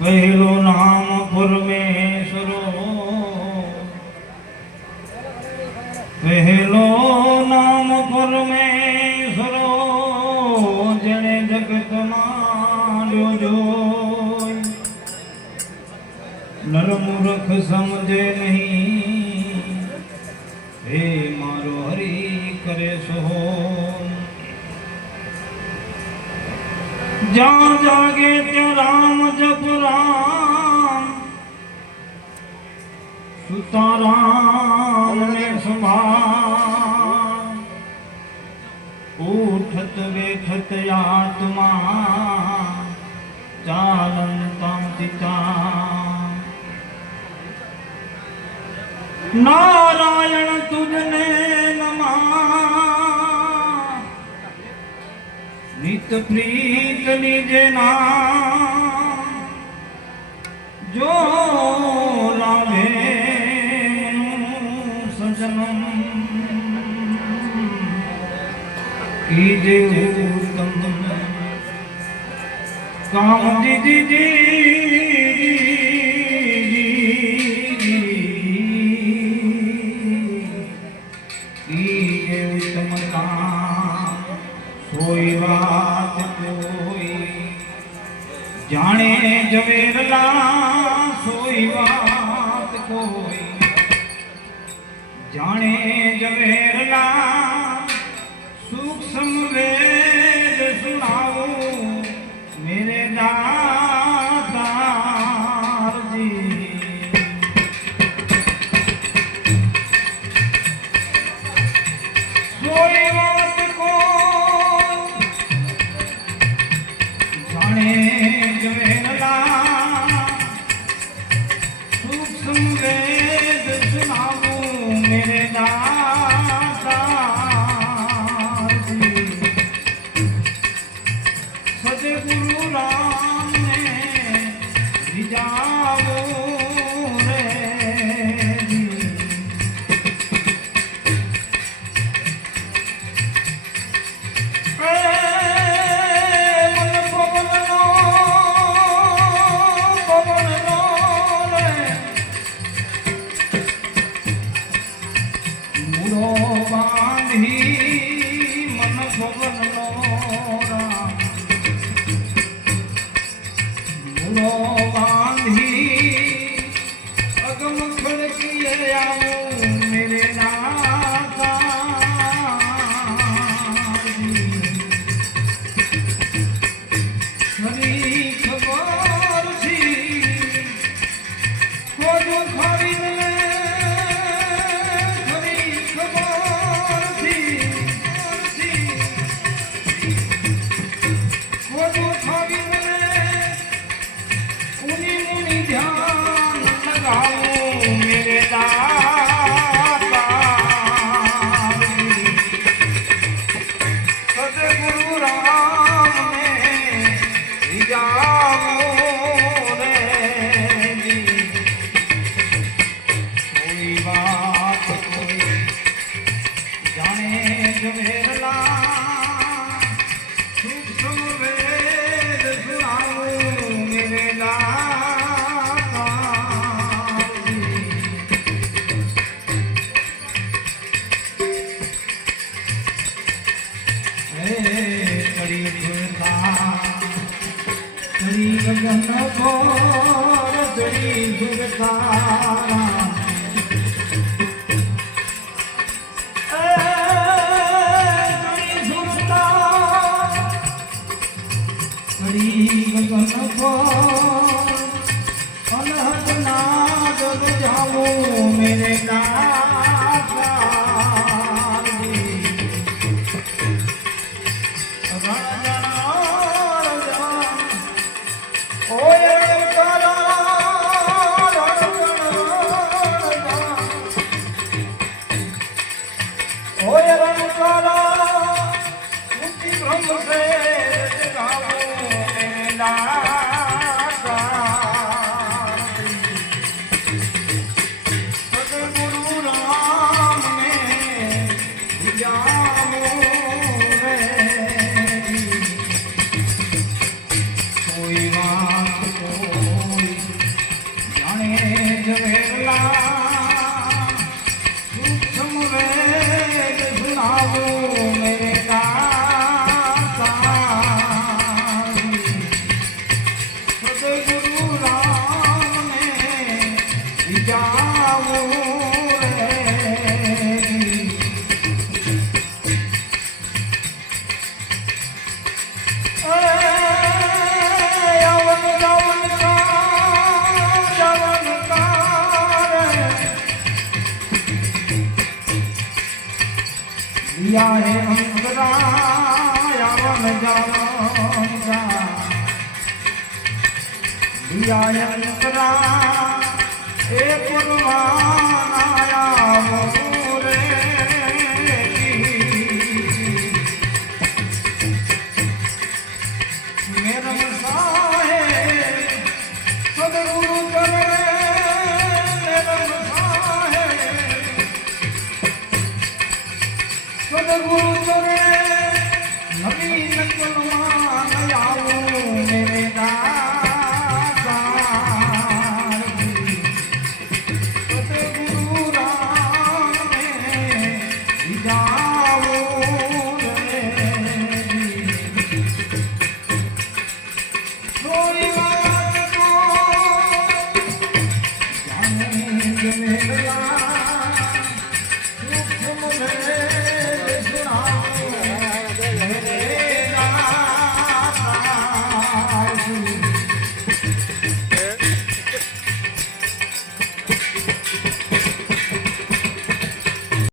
પહેલો નામ પરમેશ્વરો. પહેલો નામ પરમેશ્વરો, જેણે જગત માંડ્યો જોઈ નરમૂર્ખ સમજે નહીં. હે મારો હરી કરે સો જ્યાં જાગે ત્યાં રામ જપ રામ સુતા રામ ને સંભાળ ઉઠત બેઠત આત્મા ચાલંતા પિતા નારાયણ તુજને નિત પ્રીત નિજ નામ જો લાગે સજનમ કીજે ઉત્તમ કામ દીદી વાત કોઈ જાણે ઝવેરલા સોઈ વાત કોઈ. જાણે ઝવેરલા સૂક્ષ્મ વેદ સુનાવું. મેરે દાતારજી કોઈ સુનાવું મેરે Oh. ગગન ભોર કડી ભૂલતા Oh. યા હે અંતરા યાવન જાવા યા હે અંતરા એ પુરવાના મોરે મેરમ સાહે સદગુરુ